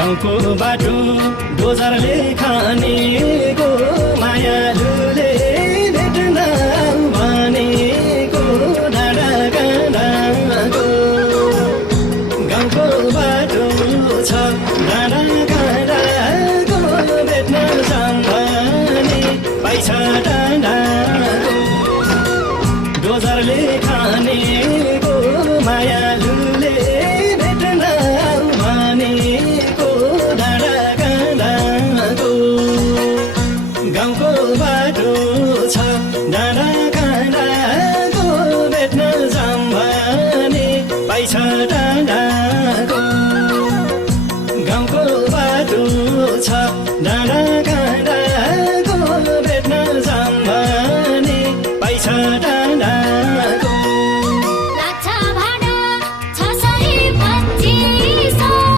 गाउँको बाटो डोजरले खानेको मायालुले भेट्न भनेको डाँडा काँडाको गाउँको बाटो छ डाँडा काँडाको भेट्न जाऊँ भने पाइछ डाँडाको डोजरले खानेको मायालुले भेट्न भनेको डाँडा काँडाको गाउँको बाटो छ डाँडा काँडाको भेट्न जाऊँ भने पाइछ डाँडाको गाउँको बाटो छ डाँडा